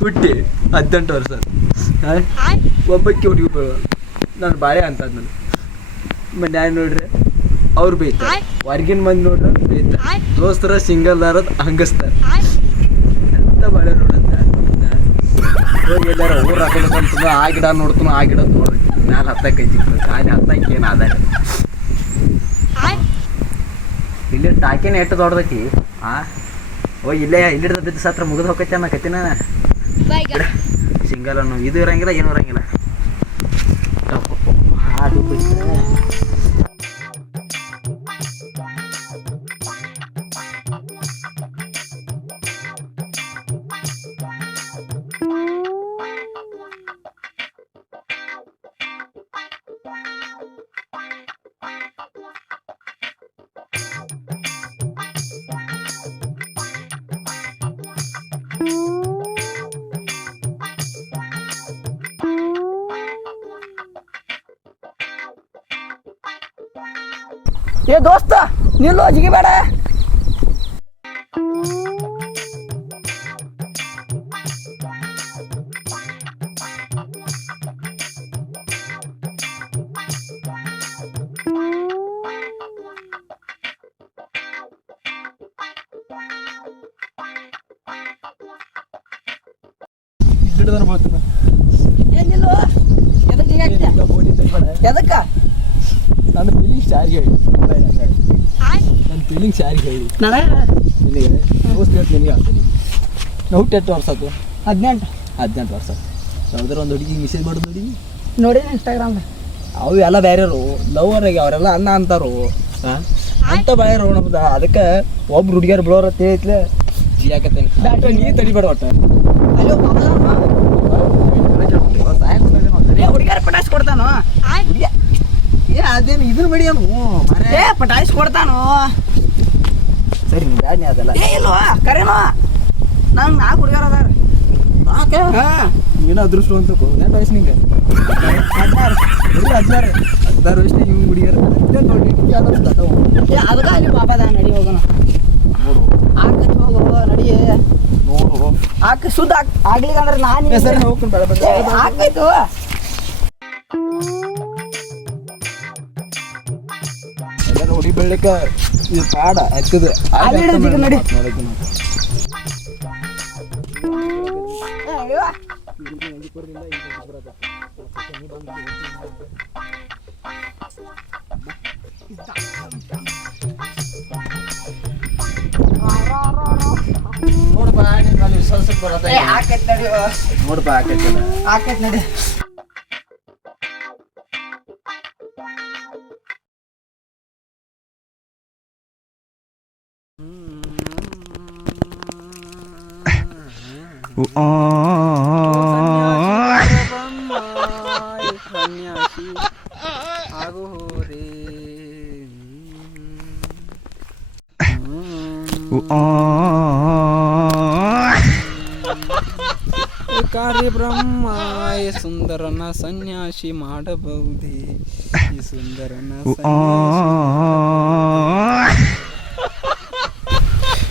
ಹುಟ್ಟಿ 18 ವರ್ಷ ಒಬ್ಬಕ್ಕೆ ಹುಡುಗಿ ಬೀಳ ನಾನು ಬಾಳೆ ಅಂತ ನಾನು ಮನ್ಯಾಗ ನೋಡ್ರಿ ಅವ್ರು ಬೈತಾರೆ ಹೊರ್ಗಿನ ಮಂದಿ ನೋಡ್ರಿ ಬೈತಾರೆ ದೋಸ್ತರ ಸಿಂಗಲ್ ದಾರದ್ ಹಂಗಸ್ತಾರೆ ಎಂತ ಬಾಳೆ ನೋಡಂತ ಹೋಗಿ ಎಲ್ಲಾರ ಊರು ಹಾಕೋಬೇಕಂತ ಆ ಗಿಡ ನೋಡ್ತಾನೋ ಆ ಗಿಡ ನೋಡ್ರಿ ಮ್ಯಾಲೆ ಹತ್ತಕ್ಕೆ ಐತಿ ಖಾಲಿ ಹತ್ತಕ್ಕೆ ಏನು ಆದಾಯ ಇಲ್ಲಿ ಟಾಕಿನ ಎಷ್ಟು ದೊಡ್ಡದೈತಿ ಓ ಇಲ್ಲೇ ಇಲ್ಲಿಡ್ದ ಬಿದ್ದು ಸತ್ರ ಮುಗಿದು ಹೋಗೈತೆ ಅನ್ನಕತ್ತಿನ ಸಿಂಗಲ್ ಅನ್ನು ಇದು ಇರಂಗಿಲ್ಲ ಏನೂ ಇರಂಗಿಲ್ಲ ಹಾಡು ಬಿಟ್ಟರೆ ಏ ದೋಸ್ತ ನಿಲ್ಲು ಜಿಗಿಬೇಡ ಏನಿಲ್ಲ ಎದಕ್ಕೆ ಜಿಗಾಕ್ತಿಯ ಎದಕ್ಕ ನನ್ನ ಫೀಲಿಂಗ್ಸ್ ಯಾರಿಗೆ ಹೇಳಿ ನನ್ನ ಫೀಲಿಂಗ್ಸ್ ಯಾರಿಗೆ ಹೇಳಿ ನಿನಗೆ ದೋಸ್ತ ನಿನಗೆ ಆಗ್ತೀನಿ ನಾವು 8 ವರ್ಷ ಆಯ್ತು 18 ವರ್ಷ ಯಾವುದಾರ ಒಂದು ಹುಡುಗಿ ಮೆಸೇಜ್ ಮಾಡೋದು ನೋಡಿ ಇನ್ಸ್ಟಾಗ್ರಾಮ್ ಅವು ಎಲ್ಲ ಬೇರೆಯವರು ಲವರಾಗಿ ಅವರೆಲ್ಲ ಅಣ್ಣ ಅಂತಾರು ಅಂತ ಬೇರೆಯವರು ನಮ್ದು ಅದಕ್ಕೆ ಒಬ್ರು ಹುಡುಗಿಯರು ಬಿಡೋರ ತಿಳಿತ್ಲೆ ಯಾಕತ್ತೇನೆ ನೀ ತಡಿಬೇಡ ಒಟ್ಟು ಹುಡುಗಿಯರ ಪಟಾಯಿಸಿ ಕೊಡ್ತಾನು ಹುಡುಗಿಯ ಅದೇನು ಇದನ್ನ ಮಡಿಯನು ಪಟಾಯಿಸಿ ಕೊಡ್ತಾನು ಸರಿ ನೀ ಅದೆಲ್ಲ ಇಲ್ವಾ ಕರೇನೋ ನಂಗೆ 4 ಹುಡುಗಿಯರ ಅದಾರ ನೀನು ಅದೃಷ್ಟ ಅಂತ ನಾನು ವಯಸ್ಸು ನಿಂಗೆ 16 ವಯಸ್ಸಿನ ಇವ್ ಹುಡುಗಿಯರು ಅದಕ್ಕೆ ಅಲ್ಲಿ ಬಾಬಾದ ನಡಿ ಹೋಗೋಣ ನೋಡು ಆಕತ್ ಹೋಗು ನಡಿ ನೋಡು ಆಕ ಸುದ್ದ ಆಗ್ಲಿಲ್ಲ ಅಂದ್ರೆ ನಾನು ಸರಿ ಹೋಗ್ಕೊಂಡು ಆಕಾಯ್ತು ಎಲ್ಲರೂ ಹುಡಿ ಬೆಳಕ ಇದು ಪಾಡ ಹತ್ತದ ನಡಿ ನೋಡಪ್ಪ ನಿನ್ನ ವಿಶ್ವಾಸ ಬರತ್ತ ಆಕೈತ್ ನಡಿ ನೋಡಪ್ಪ ಆಕೈತ್ ನಡಿ ಕಾರ್ಯ ಬ್ರಹ್ಮ ಸುಂದರನ ಸನ್ಯಾಸಿ ಮಾಡಬಹುದೇ ಈ ಸುಂದರನ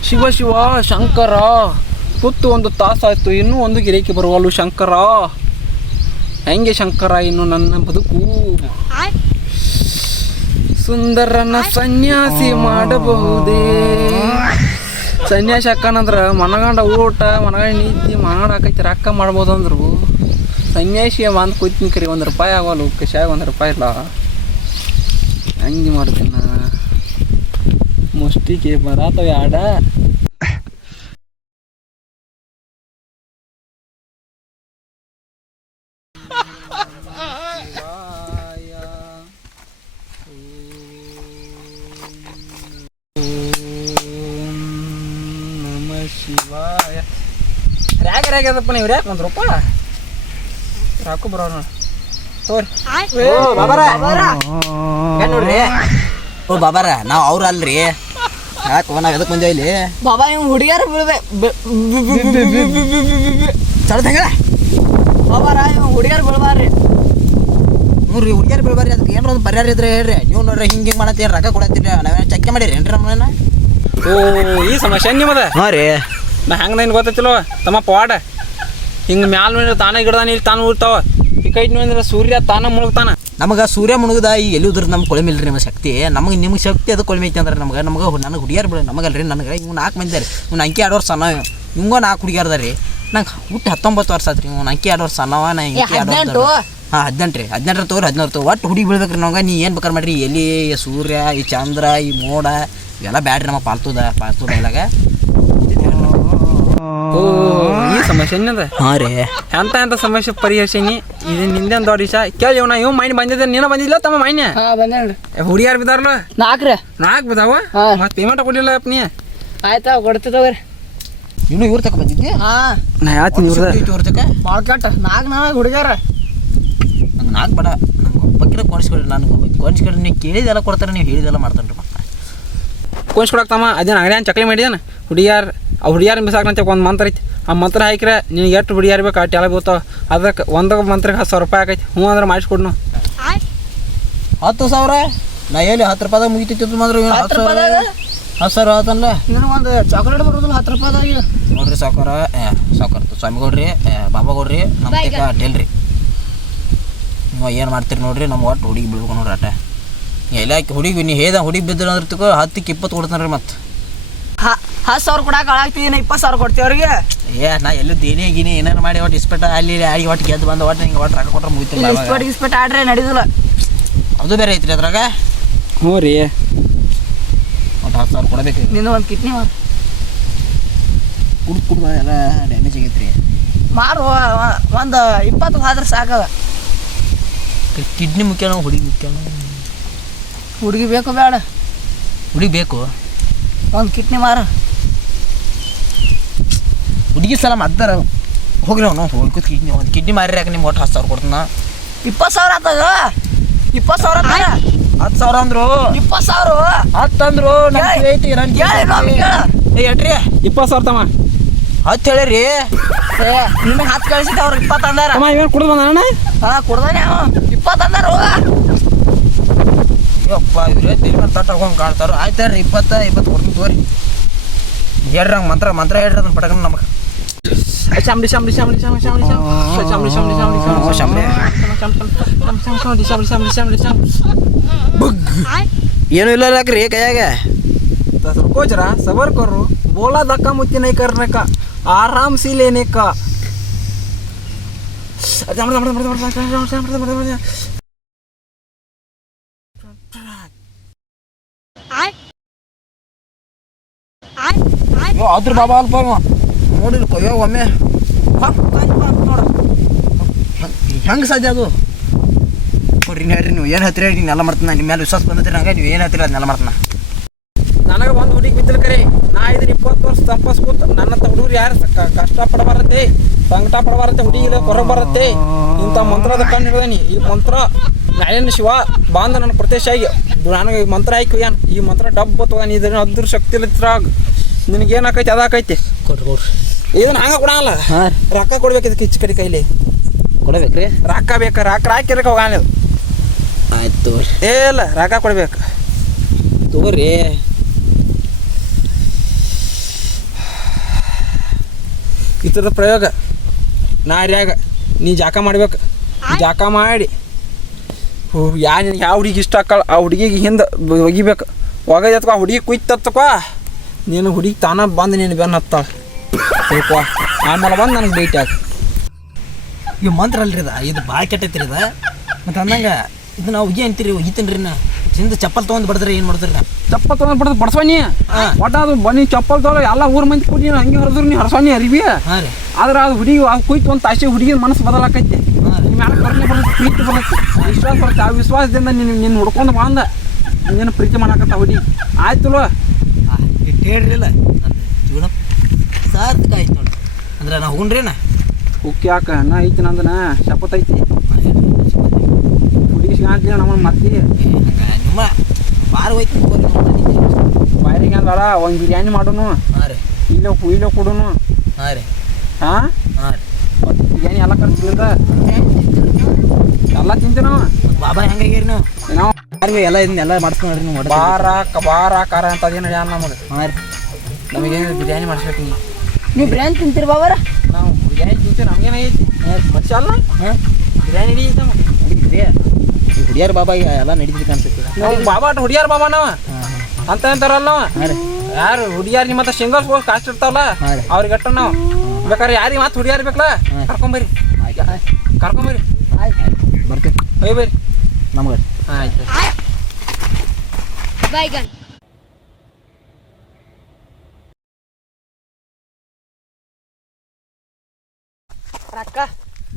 ಶಿವ ಶಿವ ಶಂಕರ ಕೂತು 1 ತಾಸಾಯ್ತು ಇನ್ನೂ 1 ಗಿರೇಕಿ ಬರುವಳು ಶಂಕರ ಹೆಂಗೆ ಶಂಕರ ಇನ್ನು ನನ್ನ ಬದುಕು ಸುಂದರನ ಸನ್ಯಾಸಿ ಮಾಡಬಹುದೇ ಸನ್ಯಾಸಿ ಹಾಕನಂದ್ರೆ ಮನಗಂಡ ಊಟ ಮನಗಂಡ ನೀತಿ ಮನಗಂಡ ಹಾಕೈತಿ ರೊಕ್ಕ ಮಾಡ್ಬೋದು ಅಂದ್ರು ಸನ್ಯಾಸಿ ಒಂದು ಕೂತಿನ ಕರಿ 1 ರೂಪಾಯಿ ಆಗವಲ್ಲ ಕಷಾಯ 1 ರೂಪಾಯಿ ಇಲ್ಲ ಹಂಗೆ ಮಾಡ್ತೀನಿ ಮುಷ್ಟಿಗೆ ಬರತ್ತವ ಆಡ ಶಿವಾಯ ರ್ಯಾಗದಪ್ಪ ನೀವು ರ್ಯಾಕ್ 1 ರೂಪಾಯಿ ರಾಕು ಬರೋಣ ತೋರಿ ನೋಡ್ರಿ ಓ ಬಾಬಾರ ನಾವು ಅವ್ರ ಅಲ್ರಿ ಯಾಕೆ ನಾವು ಎದಕ್ಕೆ ಬಂದೇವ ಇಲ್ಲಿ ಬಾಬಾ ಇವ್ ಹುಡುಗಿಯರ ಚಲ ತಂಗ ಬಾಬಾರ ಇವ್ ಹುಡುಗಿಯರ್ ಬೀಳ್ಬಾರ್ರಿ ನೋಡ್ರಿ ಹುಡುಗಿಯರು ಬೀಳ್ಬಾರ್ರಿ ಅದಕ್ಕೆ ಏನಾರ ಒಂದು ಪರಿಹಾರ ಇದ್ರೆ ಹೇಳ್ರಿ ನೀವು ನೋಡ್ರಿ ಹಿಂಗೆ ಮಾಡತ್ತೀರಿ ರೊಕ್ಕ ಕೊಡತ್ತೀರಿ ನಾವೇನು ಚಕ್ಕೆ ಮಾಡಿರಿ ಏನ್ರಿ ನಮ್ಮನ್ನ ಓ ಈ ಸಮಸ್ಯೆ ನಿಮ್ಮದ ಹಾಂ ರೀ ನಾ ಹೆಂಗೆ ನಿನ್ ಗೊತ್ತೈತಿಲ್ವ ತಮ್ಮ ಪವಾಡ ಹಿಂಗೆ ಮ್ಯಾಲ ಮೇಲೆ ತಾನೇ ಗಿಡದಾನ ಇಲ್ಲಿ ತಾನು ಉಳ್ತಾವ ಈ ಕೈ ಅಂದ್ರೆ ಸೂರ್ಯ ತಾನ ಮುಳುಗ್ತಾನ. ನಮಗೆ ಸೂರ್ಯ ಮುಳುಗದ ಈಗ ಎಲ್ಲಿ ಉದ್ರ ನಮ್ಗೆ ಕೊಳಮಿಲ್ಲ ರೀ. ನಮ್ಮ ಶಕ್ತಿ ನಿಮ್ಗೆ ಶಕ್ತಿ ಅದು ಕೊಳಮೆ ಐತಿ ಅಂದ್ರೆ ನನಗೆ ನನಗೆ ಹುಡುಗಿಯಾರು ಬಿಡ ನಮಗಲ್ರಿ. ನನಗೆ ಇವ್ 4 ಮಂದಿ ರೀ. ಇವ್ನು ಅಂಕಿ 2 ವರ್ಷ ಸಣ್ಣ, ಹಿಂಗೋ 4 ಹುಡುಗಿಯಾರ್ದ ರೀ. ನಂಗೆ ಹುಟ್ಟು 19 ವರ್ಷ ಆತ್ರಿ. ಇವ್ನು ಅಂಕಿ 2 ವರ್ಷ ಸಣ್ಣವ, ನಾ ಅಂಕಿ 2 ವರ್ಷ. ಹಾಂ 18 ರೀ. 18 ತಗೋರಿ 16 ಒಟ್ಟು ಹುಡುಗಿ ಬೀಳ್ಬೇಕ್ರಿ ನಮ್ಗೆ. ನೀ ಏನು ಬೇಕಾರೆ ಮಾಡಿರಿ, ಎಲ್ಲಿ ಸೂರ್ಯ ಈ ಚಂದ್ರ ಈ ಮೋಡ ಇವೆಲ್ಲ ಬ್ಯಾಡ್ರಿ. ನಮ್ಮ ಪಾಲ್ತುದ ಇಲ್ಲಾಗ ಓ ಈ ಸಮಸ್ಯೆ ಏನದ? ಹಾಂ ರೀ. ಎಂತ ಸಮಸ್ಯೆ ಪರಿಹರಿಸೀನಿ. ಇದು ನಿಂದೇನು ದೊಡ್ಡ ವಿಷಯ ಕೇಳಿ. ಇವ್ ಮೈನ್ ಬಂದಿದ್ದೆ, ನೀನ ಬಂದಿಲ್ಲ ತಮ್ಮ ಮೈನ್ಯ? ಬಂದೇನ್ರಿ. ಹುಡುಗಿಯಾರು ಬಿದ್ದಾರಲ್ಲ 4 ರೀ. 4 ಬಿದ್ದಾವ. ಮತ್ತೆ ಪೇಮೆಂಟ್ ಕೊಡಲಿಲ್ಲ ನೀ? ಆಯ್ತಾ ಕೊಡ್ತಿದ್ದವ್ರಿ. ಇನ್ನು ಇವ್ರ ತಕ ಬಂದಿದ್ದಿ? ಹಾಂ ನಾ ಹೇಳ್ತೀನಿ ಇವ್ರ ತಕ ಭಾಳ ಕೆಟ್ಟ 4 ನಾಳೆ ಹುಡುಗ್ಯಾರ. ನಂಗೆ 4 ಬೇಡ, ನಂಗೆ ಒಬ್ಬಕ್ಕಿನ ಕೊಡಿಸ್ಕೊಡ್ರಿ. ನನಗೆ ಕೊಡಿಸ್ಕೊಡ್ರಿ. ನೀವು ಕೇಳಿದೆಲ್ಲ ಕೊಡ್ತಾರೆ, ನೀವು ಹೇಳಿದೆಲ್ಲ ಮಾಡ್ತಾನೆ ರೀ. ಮತ್ತೆ ಕೊಡ್ತಮ್ಮ ಅದೇನು ಅಂಗಡಿ ಚಕ್ಲಿ ಮಾಡಿದಾನ ಹುಡುಗಿಯಾರು. ಆ ಹುಡುಗಿಯಾರ ಮಿಸಾಕಂತ ಒಂದು ಮಂತ್ರ ಐತಿ. ಆ ಮಂತ್ರ ಹಾಕಿದ್ರೆ ನಿನಗೆ ಎಷ್ಟು ಹುಡುಗಿಯಾರು ಬೇಕು ಅಷ್ಟು ಎಲ್ಲ ಬೀಳ್ತಾವ. ಅದಕ್ಕೆ ಒಂದು ಮಂತ್ರಕ್ಕೆ 10,000 ರೂಪಾಯಿ ಆಕೈತಿ. ಹ್ಞೂ ಅಂದ್ರೆ ಮಾಡಿಸ್ಕೊಡ್ನು. 10,000 ನಾ ಹೇಳಿ 10 ರೂಪಾಯಿದಾಗ ಮುಗಿತಿತ್ತು ಮಾತ್ರ. 10,000 ಆತಲ್ಲ. ಇನ್ನೂ ಒಂದು ಚಾಕ್ಲೇಟ್ ಬರೋದಿಲ್ಲ 10 ರೂಪಾಯಿದಾಗ. ನೋಡ್ರಿ ಸಾವ್ಕಾರ ಸ್ವಾಮಿಗೌಡ್ರಿ, ಬಾಬಾಗೌಡ್ರಿ, ನಮ್ಮ ತೇಕ ಅಡ್ಡಿಲ್ರಿ. ನೀವು ಏನು ಮಾಡ್ತೀರಿ ನೋಡ್ರಿ. ನಮ್ಮ ಒಟ್ಟು ಹುಡುಗಿ ಬೀಳ್ಬೇಕು ನೋಡ್ರಿ ಆಟ. ಎಲ್ಲ ಹುಡುಗಿ ನೀವು ಹೇಳ್ದ ಹುಡುಗಿ ಬಿದ್ದರೆ ಅಂದ್ರೆ 10ಕ್ಕೆ 20 ಕೊಡ್ತಾನೆ ರೀ. ಮತ್ತೆ 10,000 ಕೊಡಕ್ಕೆ ಹಾಳಾಗ್ತೀವಿ, 20,000 ಕೊಡ್ತೀವಿ ಅವ್ರಿಗೆ. ನಾ ಎಲ್ಲೂ ದೇನೇ ಗಿನಿ ಏನಾರು ಮಾಡಿ ಒಟ್ಟು ಇಸ್ಪೆಟ್ ಅಲ್ಲಿ ಆಡಿ ಒಟ್ಟು ಗೆದ್ದು ಬಂದು ಒಟ್ಟು ಹಿಂಗೆ ಒಟ್ಟು ರೊಕ್ಕ ಕೊಟ್ರೆ ಮುಗಿತಿಲ್ಲ. ಇಸ್ಪೆಟ್ ಆಡ್ರೆ ನಡೀದಿಲ್ಲ. ಅದು ಬೇರೆ ಐತ್ರಿ ಅದ್ರಾಗ. ಹ್ಞೂ ರೀ ಒಟ್ಟು 10,000 ಕೊಡಬೇಕು. ನಿನ್ನ ಒಂದು ಕಿಡ್ನಿ ಕುಡ್ದು ಎಲ್ಲ ಡ್ಯಾಮೇಜ್ ಆಗೈತ್ರಿ. ಮಾರು ಒಂದು 20 ಆದ್ರೆ ಸಾಕದ. ಕಿಡ್ನಿ ಮುಖ್ಯನೋ ಹುಡುಗಿ ಮುಖ್ಯನೋ? ಹುಡುಗಿ ಬೇಕು ಬೇಡ? ಹುಡುಗಿ ಬೇಕು. ಒಂದು ಕಿಡ್ನಿ ಮಾರ. ಹುಡುಗಿ ಸಲ ಮದ್ದಾರ ಹೋಗ್ರಿ. ಅವನು ಹೋಗ್ಕೊತ ಕಿಡ್ನಿ ಒಂದು ಕಿಡ್ನಿ ಮಾರಿ ಯಾಕೆ ನಿಮ್ಗೆ ಒಟ್ಟು 10,000 ಕೊಡ್ತಾನ. 20,000 ಆತದ. 20,000 ಆತ. 10,000 ಅಂದ್ರು 20,000 10 ಅಂದ್ರು ಐತಿ. ಎಟ್ರಿ 20,000 ತಮ್ಮ 10 ಹೇಳಿರಿ. ನಿಮಗೆ 10 ಕಳಿಸಿದ್ದೆ ಅವ್ರು 20 ಅಂದಾರ. ಇವೇನು ಕುಡ್ದು ಬಂದಾನ? ಹಾಂ ಕುಡ್ದಾನೆ. 20 ಅಂದಾರ. ಹೋಗ ಅಯ್ಯಪ್ಪ ಇವ್ರೆ ತಿಳಿ ಮೇಲೆ ತಟ್ಟು ಹೋಗಂಗೆ ಕಾಣ್ತಾರ. ಆಯ್ತು ರೀ 20 ಕೊಡ್ತೀನಿ ತಗೋರಿ. ಹೇಳ್ರಿ ಹಂಗೆ ಮಂತ್ರ ಹೇಳ್ರಿ ಅದನ್ನ ಪಟಕನ ನಮಗೆ. ಶಾಮ್ಲಿ ಏನು ಇಲ್ಲ ಯಾಕ್ರಿ ಕೈಯಾಗ? रुको जरा सबर करो, बोला धक्का मुक्की नहीं करने का, आराम से लेने का. ಆದ್ರ ಬಾಬಾ ಅಲ್ಪ ನೋಡಿಲ್ಲ ಕೊಯ್ಯೋ ಒಮ್ಮೆ ನೋಡ ಹೆಂಗೆ ಸಾಧ್ಯ ಅದು ನೋಡ್ರಿ. ಹೇಳ್ರಿ ನೀವು ಏನು ಹೇಳ್ತೀರಿ ನೀನು ಎಲ್ಲ ಮಾಡ್ತಾನೆ. ನಿಮ್ಮ ಮೇಲೆ ವಿಶ್ವಾಸ ಬಂದೈತಿ ನಂಗೆ. ನೀವು ಏನು ಹೇಳ್ತೀರಿ ಅದನ್ನೆಲ್ಲ ಮಾಡ್ತಾನೆ. ನನಗೆ ಒಂದು ಹುಡುಗಿ ಬಿದ್ದಲ್ ಕರೆ. ನಾ ಇದನ್ನ 20 ವರ್ಷ ತಪ್ಪಸ್ ಕೂತ್ ನನ್ನಂತ ಹುಡುಗರು ಯಾರು ಕಷ್ಟಪಡಬಾರತ್ತೆ, ಸಂಕಟ ಪಡಬಾರತ್ತೆ, ಹುಡುಗಿಲ್ಲ ಹೊರಗೆ ಬರುತ್ತೆ. ಇಂಥ ಮಂತ್ರದ ಕಣ್ಣು ಹಿಡ್ದೇನಿ. ಈ ಮಂತ್ರ ನಾಳಿನ ಶಿವ ಬಾಂಧ ನನ್ನ ಪ್ರತ್ಯಕ್ಷ ಆಗಿ ನನಗೆ ಮಂತ್ರ ಹಾಕಿ ಏನು ಈ ಮಂತ್ರ ಡಬ್ಬ ತಗೊಂಡು ಇದ್ರ ಅದ್ರ ಶಕ್ತಿ ಇಲ್ಲಿದ್ರಾಗ ನಿನಗೇನು ಆಕೈತಿ ಅದಾಕೈತಿ. ಕೊಡ್ರಿ ಇದನ್ನ ಹಂಗೆ ಕೊಡಲ್ಲ. ರೊಕ್ಕ ಕೊಡ್ಬೇಕು. ಇದಕ್ಕೆ ಇಚ್ಚ ಕಡೆ ಕೈಲಿ ಕೊಡ್ಬೇಕ್ರಿ. ರೊಕ್ಕ ಬೇಕಾ? ರೊಕ್ಕ ಹಾಕಿರಕ್ಕೆ ಹೋಗಲ್ಲ. ಆಯ್ತು ಏ ಇಲ್ಲ ರೊಕ್ಕ ಕೊಡ್ಬೇಕು ತಗೋರಿ. ಈ ಥರದ ಪ್ರಯೋಗ ನಾರ್ಯಾಗ ನೀ ಜಾಕ ಮಾಡ್ಬೇಕು. ಜಾಕ ಮಾಡಿ ಯಾವ ಹುಡುಗಿಗೆ ಇಷ್ಟ ಆಕಲ್ಲ ಆ ಹುಡುಗಿಗೆ ಹಿಂದೆ ಒಗಿಬೇಕು. ಒಗದತ್ಕೊ ಆ ಹುಡುಗಿ ಕುಯ್ತತ್ಕೊ ನೀನು ಹುಡುಗಿ ತಾನ ಬಂದು ನೀನು ಬೆನ್ನು ಹತ್ತಾಳೆ ತಿಳ್ಕೊ. ಆಮೇಲೆ ಬಂದು ನನಗೆ ಭೇಟಿ ಆಗ. ಈ ಮಂತ್ರ ಅಲ್ರಿ ಇದು ಭಾಳ ಕೆಟ್ಟೈತ್ರಿ ಇದು. ಮತ್ತು ಅಂದಂಗೆ ಇದು ನಾವು ಒಗಿ ಅಂತೀರಿ ಒಗಿತೀನಿ ರೀ. ನಾ ಹಿಂದೆ ಚಪ್ಪಲ್ ತೊಗೊಂಡು ಬಡ್ದ್ರೆ ಏನು ಮಾಡ್ತೀರಿ? ನಾ ಚಪ್ಪಲ್ ತೊಗೊಂಡು ಬಡ್ದು ಬಡ್ಸೋನಿ ಒಟ್ಟ ಅದು ಬನ್ನಿ ಚಪ್ಪಲ್ ತೊಗೊಳ ಎಲ್ಲ ಊರು ಮಂದಿ ಕೂಡಿ ಹಂಗೆ ಹೊರದ್ರು ನೀ ಹರ್ಸೋನಿ ಅರಿವಿ. ಹಾಂ ರೀ. ಆದ್ರೆ ಅದು ಹುಡುಗಿ ಅದು ಕುಯ್ತು ಒಂದು ತಾಸೆ ಹುಡುಗಿನ ಮನಸ್ಸು ಬದಲಾಕೈತಿ. ನಿನ್ನ ಮ್ಯಾಲೆ ಕರ್ನೆ ಬರುತ್ತೆ, ಪ್ರೀತಿ ಬರುತ್ತೆ, ವಿಶ್ವಾಸ ಬರುತ್ತೆ. ಆ ವಿಶ್ವಾಸದಿಂದ ನಿನ್ನ ಹುಡ್ಕೊಂಡು ಬಂದ ನೀನು ಪ್ರೀತಿ ಮಾಡಕತ್ತ ಹುಡುಗಿ ಆಯ್ತಲ್ವ? ಇಟ್ಟು ಹೇಳ್ರಿಲ್ಲ ನನ್ನ ಜೀವನ ಸಾರ್ಥಕ ಆಯ್ತು ನೋಡಿ. ಅಂದ್ರೆ ನಾ ಹೋಗ್ರಿ ನಾ ಉಕ್ಕಿ ಹಾಕ ನಾ ಐತಿ ನಂದನ ಶಪತ್ ಐತಿ. ಹುಡುಗಿ ಸಿಗಂತೀವಿ ನಮ್ಮನ್ನು ಮರ್ತಿ ನಿಮ್ಮ ಬಾರ್ ಹೋಯ್ತು ಬಾಯಿಗೆ ಅಂದಾರ ಒಂದು ಬಿರಿಯಾನಿ ಮಾಡೋನು. ಹಾಂ ರೀ. ಇಲ್ಲೋ ಕೊಡೋನು. ಹಾಂ ರೀ. ಹಾಂ ಹಾಂ ರೀ. ಬಿರಿಯಾನಿ ಎಲ್ಲ ಖರ್ಚಿಲ್ಲ ಎಲ್ಲ ತಿಂತೀವಿ ನಾವು. ಬಾಬಾ ಹೆಂಗಾಗ್ಯಾರಿ ನಾವು? ನಾವು ಎಲ್ಲ ಇದನ್ನೆಲ್ಲ ಮಾಡ್ಸ್ಕೊಂಡ್ರಿ ನೀವು. ಬಾರ ಖಾರ ಅಂತ ಅದೇನು ನಮಗೆ. ಹಾಂ ರೀ. ನಮಗೆ ಬಿರಿಯಾನಿ ಮಾಡಿಸ್ಬೇಕು ನೀ ನೀವು ಬಿರಿಯಾನಿ ತಿಂತೀರಿ ಬಾಬಾರ ನಾವು ಬಿರಿಯಾನಿ ತಿಂತೀವಿ ನಮಗೇನಾಗೈತಿ ಮನುಷ್ಯ ಅಲ್ಲ ಹಾಂ ಬಿರಿಯಾನಿ ಹಿಡಿಯೈತೆ ನಮ್ಮ ನಡೀತಿರಿ ಈ ಹುಡಿಯಾರ ಬಾಬಾ ಎಲ್ಲ ನಡೀತಿದ್ದೆ ಅನ್ಸುತ್ತೆ ನಾವು ಬಾಬಾ ಹುಡಿಯಾರ ಬಾಬಾ ನಾವ ಅಂತ ಅಂತಾರಲ್ಲ ನಾವ ಹಾಂ ರೀ ಯಾರು ಹುಡಿಯಾರ್ ನಿಮ್ಮ ಸಿಂಗಲ್ಸ್ ಹೋಗಿ ಕಾಸ್ಟ್ ಇರ್ತಾವಲ್ಲ ಹಾಂ ರೀ ಅವ್ರಿಗೆ ಅಟ್ಟ ನಾವು ಬೇಕಾದ್ರೆ ಯಾರಿಗೆ ಮತ್ತೆ ಹುಡಿಯಾರ್ ಬೇಕಲ್ಲ ಕರ್ಕೊಂಬರ್ರಿ ಕರ್ಕೊಂಬರ್ರಿ ಆಯ್ತು ಬರ್ತೀವಿ ಹೋಯ್ ಬರ್ರಿ ನಮ್ಗೆ ಆಯ್ತು Baigan. ಅಕ್ಕ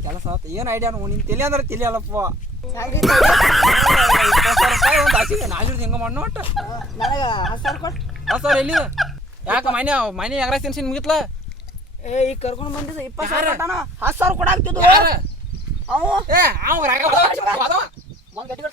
ಕೆಲಸ ಆಯ್ತು ಏನು ಐಡಿಯಾ ನಿನ್ ತಲೆ ಅಂದ್ರೆ ತಲೆ ಅಲ್ಲಪ್ಪ 20,000 ರೂಪಾಯಿ ಒಂದು ಹಸಿಗೆ ನಾಲ್ಕು ಹೆಂಗ ಮಾಡೋ ಒಟ್ಟು ನನಗೆ 10,000 ಕೊಟ್ಟು 10,000 ಎಲ್ಲಿ ಯಾಕೆ ಮನೆ ಎಗ್ರ ತಿನ್ಸಿ ಮುಗಿತ್ಲ ಏ ಈಗ ಕರ್ಕೊಂಡು ಬಂದಿದ್ದು 20,000 ಕೊಟ್ಟಾನ 10,000 ಕೊಡಾಕ್ತಿದ್ದು ಯಾರು ಅವು ಏ ಅವ್ ರಾಗ ಒಂದು ಗಟ್ಟಿ